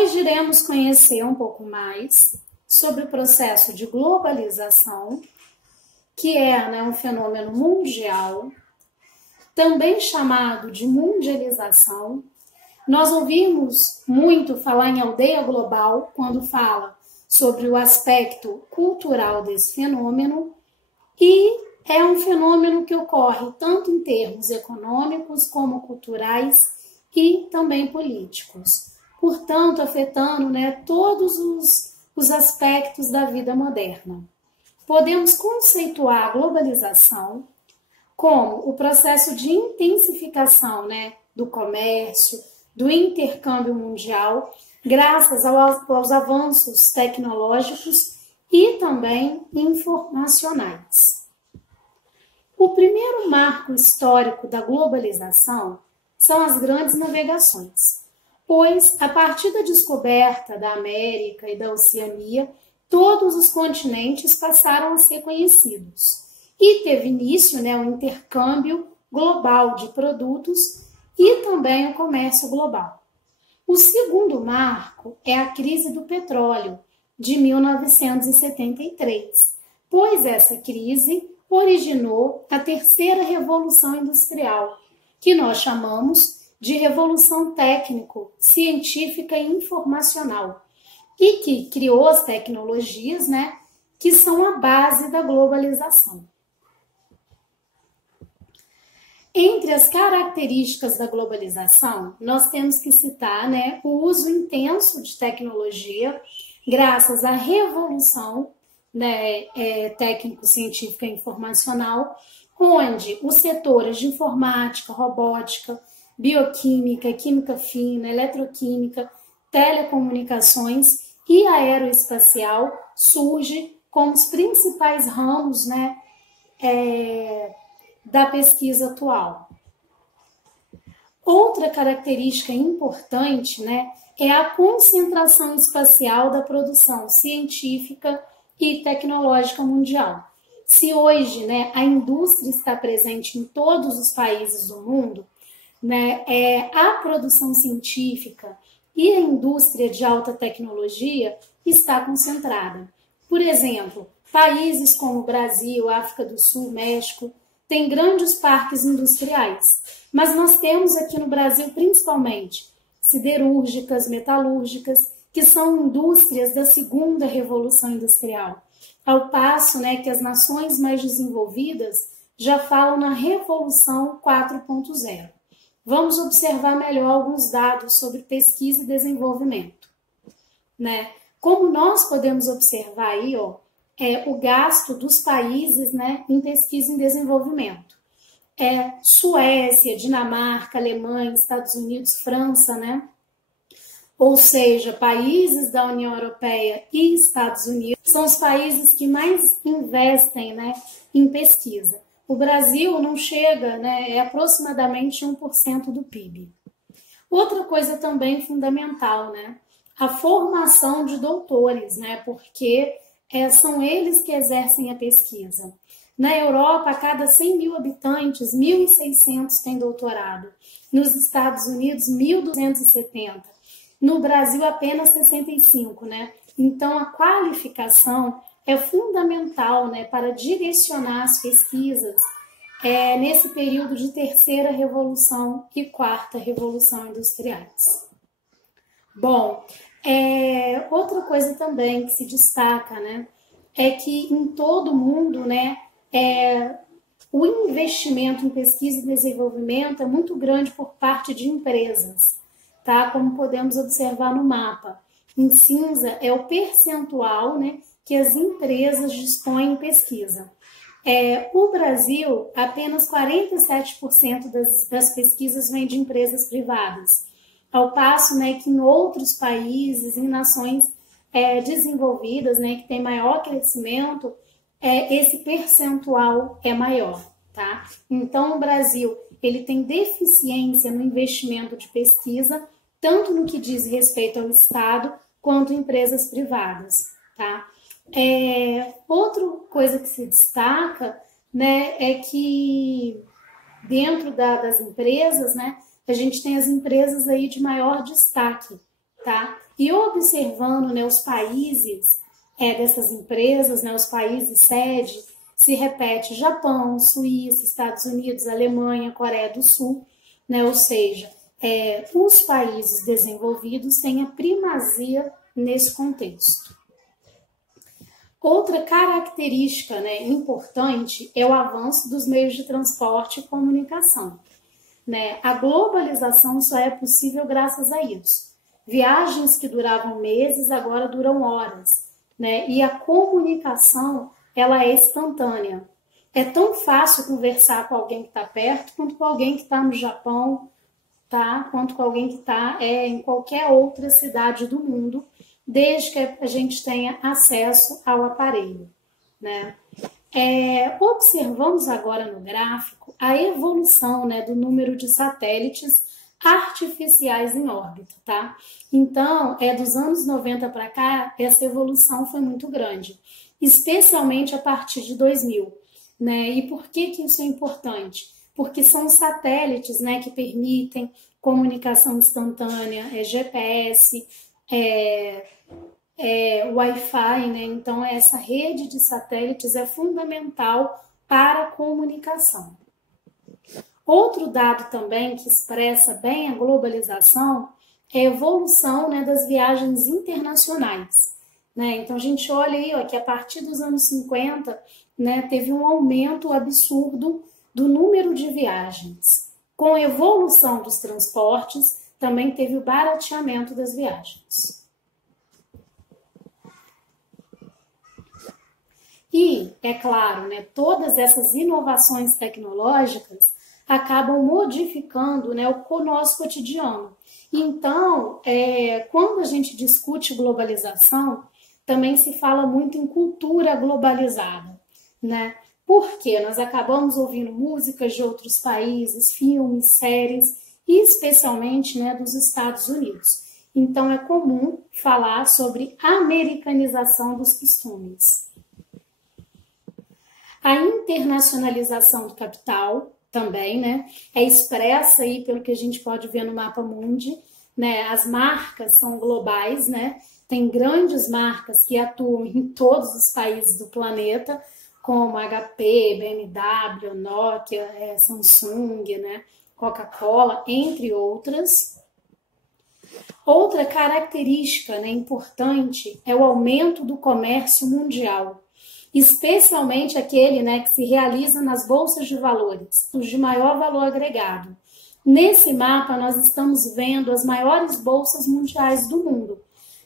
Hoje iremos conhecer um pouco mais sobre o processo de globalização, que é um fenômeno mundial, também chamado de mundialização. Nós ouvimos muito falar em aldeia global quando fala sobre o aspecto cultural desse fenômeno, e é um fenômeno que ocorre tanto em termos econômicos como culturais e também políticos, portanto afetando todos os aspectos da vida moderna. Podemos conceituar a globalização como o processo de intensificação do comércio, do intercâmbio mundial, graças aos avanços tecnológicos e também informacionais. O primeiro marco histórico da globalização são as grandes navegações, pois, a partir da descoberta da América e da Oceania, todos os continentes passaram a ser conhecidos e teve início o intercâmbio global de produtos e também o comércio global. O segundo marco é a crise do petróleo, de 1973, pois essa crise originou a terceira revolução industrial, que nós chamamos de revolução técnico-científica e informacional, e que criou as tecnologias, que são a base da globalização. Entre as características da globalização, nós temos que citar o uso intenso de tecnologia, graças à revolução técnico-científica e informacional, onde os setores de informática, robótica, bioquímica, química fina, eletroquímica, telecomunicações e aeroespacial surgem como os principais ramos da pesquisa atual. Outra característica importante é a concentração espacial da produção científica e tecnológica mundial. Se hoje a indústria está presente em todos os países do mundo, a produção científica e a indústria de alta tecnologia está concentrada. Por exemplo, países como Brasil, África do Sul, México, têm grandes parques industriais, mas nós temos aqui no Brasil principalmente siderúrgicas, metalúrgicas, que são indústrias da segunda revolução industrial, ao passo que as nações mais desenvolvidas já falam na revolução 4.0. Vamos observar melhor alguns dados sobre pesquisa e desenvolvimento. Como nós podemos observar aí, o gasto dos países em pesquisa e desenvolvimento. Suécia, Dinamarca, Alemanha, Estados Unidos, França, ou seja, países da União Europeia e Estados Unidos são os países que mais investem em pesquisa. O Brasil não chega, é aproximadamente 1% do PIB. Outra coisa também fundamental, a formação de doutores, porque são eles que exercem a pesquisa. Na Europa, a cada 100 mil habitantes, 1.600 têm doutorado. Nos Estados Unidos, 1.270. No Brasil, apenas 65, Então, a qualificação é fundamental, para direcionar as pesquisas nesse período de terceira revolução e quarta revolução industriais. Bom, outra coisa também que se destaca, é que em todo o mundo, o investimento em pesquisa e desenvolvimento é muito grande por parte de empresas, como podemos observar no mapa. Em cinza é o percentual que as empresas dispõem em pesquisa. O Brasil, apenas 47% das pesquisas vêm de empresas privadas, ao passo que em outros países, em nações desenvolvidas, que têm maior crescimento, esse percentual é maior. Então, o Brasil ele tem deficiência no investimento de pesquisa, tanto no que diz respeito ao Estado, quanto empresas privadas. Outra coisa que se destaca é que dentro das empresas, a gente tem as empresas aí de maior destaque, tá? E observando, né, os países dessas empresas, né, os países sede, se repete Japão, Suíça, Estados Unidos, Alemanha, Coreia do Sul, né? Ou seja, os países desenvolvidos têm a primazia nesse contexto. Outra característica, né, importante é o avanço dos meios de transporte e comunicação. Né? A globalização só é possível graças a isso. Viagens que duravam meses agora duram horas, né? E a comunicação ela é instantânea. É tão fácil conversar com alguém que está perto quanto com alguém que está no Japão, tá? Quanto com alguém que está em qualquer outra cidade do mundo, desde que a gente tenha acesso ao aparelho, né? Observamos agora no gráfico a evolução, né, do número de satélites artificiais em órbita, tá? Então, dos anos 90 para cá, essa evolução foi muito grande, especialmente a partir de 2000, né? E por que isso é importante? Porque são satélites, né, que permitem comunicação instantânea, GPS, Wi-Fi, né? Então essa rede de satélites é fundamental para a comunicação. Outro dado também que expressa bem a globalização é a evolução, né, das viagens internacionais, né? Então a gente olha aí, que a partir dos anos 50, né, teve um aumento absurdo do número de viagens. Com a evolução dos transportes, também teve o barateamento das viagens. E, é claro, né, todas essas inovações tecnológicas acabam modificando, né, o nosso cotidiano. Então, quando a gente discute globalização, também se fala muito em cultura globalizada, né? Porque nós acabamos ouvindo músicas de outros países, filmes, séries, e especialmente, né, dos Estados Unidos. Então, é comum falar sobre americanização dos costumes. A internacionalização do capital também, né, é expressa aí pelo que a gente pode ver no mapa mundi, né? As marcas são globais, né? Tem grandes marcas que atuam em todos os países do planeta, como HP, BMW, Nokia, Samsung, né? Coca-Cola, entre outras. Outra característica, né, importante é o aumento do comércio mundial, especialmente aquele, né, que se realiza nas bolsas de valores, os de maior valor agregado. Nesse mapa, nós estamos vendo as maiores bolsas mundiais do mundo.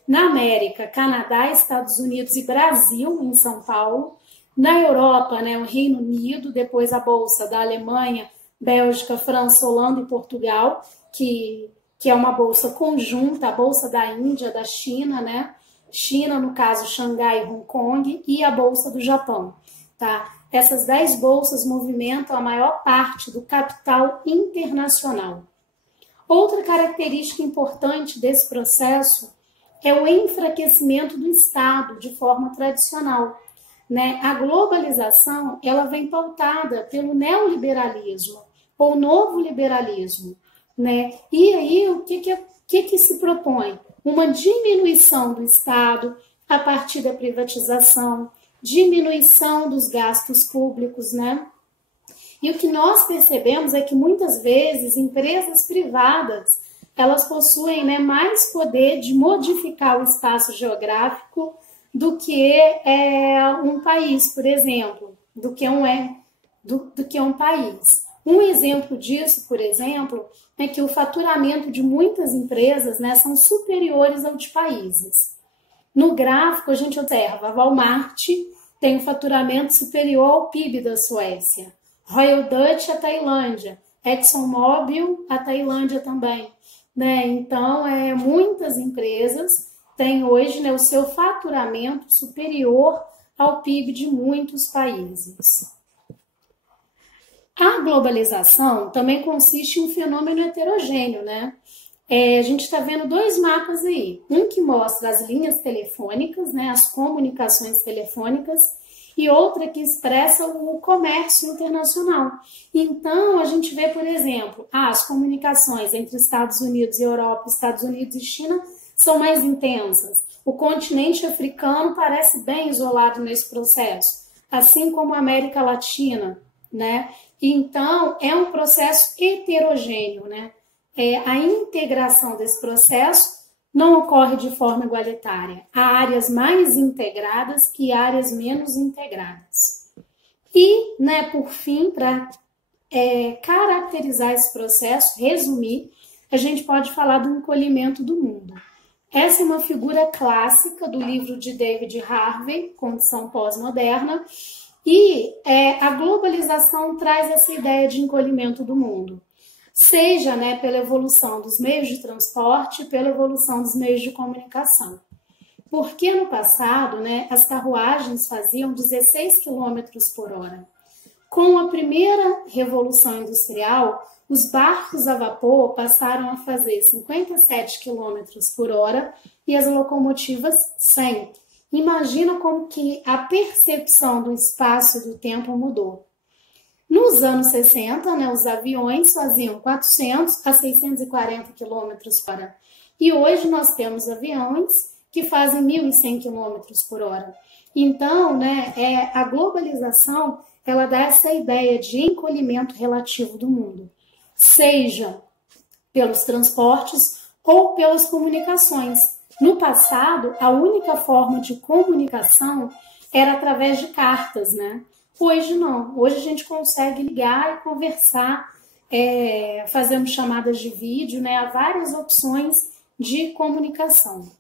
Na América, Canadá, Estados Unidos e Brasil, em São Paulo. Na Europa, né, o Reino Unido, depois a bolsa da Alemanha, Bélgica, França, Holanda e Portugal, que é uma bolsa conjunta, a bolsa da Índia, da China, né? China, no caso, Xangai e Hong Kong, e a bolsa do Japão, tá? Essas 10 bolsas movimentam a maior parte do capital internacional. Outra característica importante desse processo é o enfraquecimento do Estado de forma tradicional, né? A globalização ela vem pautada pelo neoliberalismo ou novo liberalismo, né? E aí o que se propõe? Uma diminuição do Estado a partir da privatização, diminuição dos gastos públicos, né? E o que nós percebemos é que muitas vezes empresas privadas elas possuem, né, mais poder de modificar o espaço geográfico do que um país, por exemplo, do que um país. Um exemplo disso, por exemplo, é que o faturamento de muitas empresas, né, são superiores ao de países. No gráfico, a gente observa a Walmart tem um faturamento superior ao PIB da Suécia, Royal Dutch a Tailândia, ExxonMobil a Tailândia também, né? Então, muitas empresas têm hoje, né, o seu faturamento superior ao PIB de muitos países. A globalização também consiste em um fenômeno heterogêneo, né? A gente está vendo 2 mapas aí, um que mostra as linhas telefônicas, né, as comunicações telefônicas, e outra que expressa o comércio internacional. Então, a gente vê, por exemplo, as comunicações entre Estados Unidos e Europa, Estados Unidos e China são mais intensas. O continente africano parece bem isolado nesse processo, assim como a América Latina, né? Então, é um processo heterogêneo, né? A integração desse processo não ocorre de forma igualitária. Há áreas mais integradas e áreas menos integradas. E, né, por fim, para caracterizar esse processo, resumir, a gente pode falar do encolhimento do mundo. Essa é uma figura clássica do livro de David Harvey, Condição Pós-Moderna, e a globalização traz essa ideia de encolhimento do mundo, seja, né, pela evolução dos meios de transporte, pela evolução dos meios de comunicação. Porque no passado, né, as carruagens faziam 16 km por hora. Com a primeira revolução industrial, os barcos a vapor passaram a fazer 57 km por hora e as locomotivas 100. Imagina como que a percepção do espaço e do tempo mudou. Nos anos 60, né, os aviões faziam 400 a 640 km por hora. E hoje nós temos aviões que fazem 1.100 km por hora. Então, né, a globalização ela dá essa ideia de encolhimento relativo do mundo, seja pelos transportes ou pelas comunicações. No passado, a única forma de comunicação era através de cartas, né? Hoje não. Hoje a gente consegue ligar e conversar, fazendo chamadas de vídeo, né? Há várias opções de comunicação.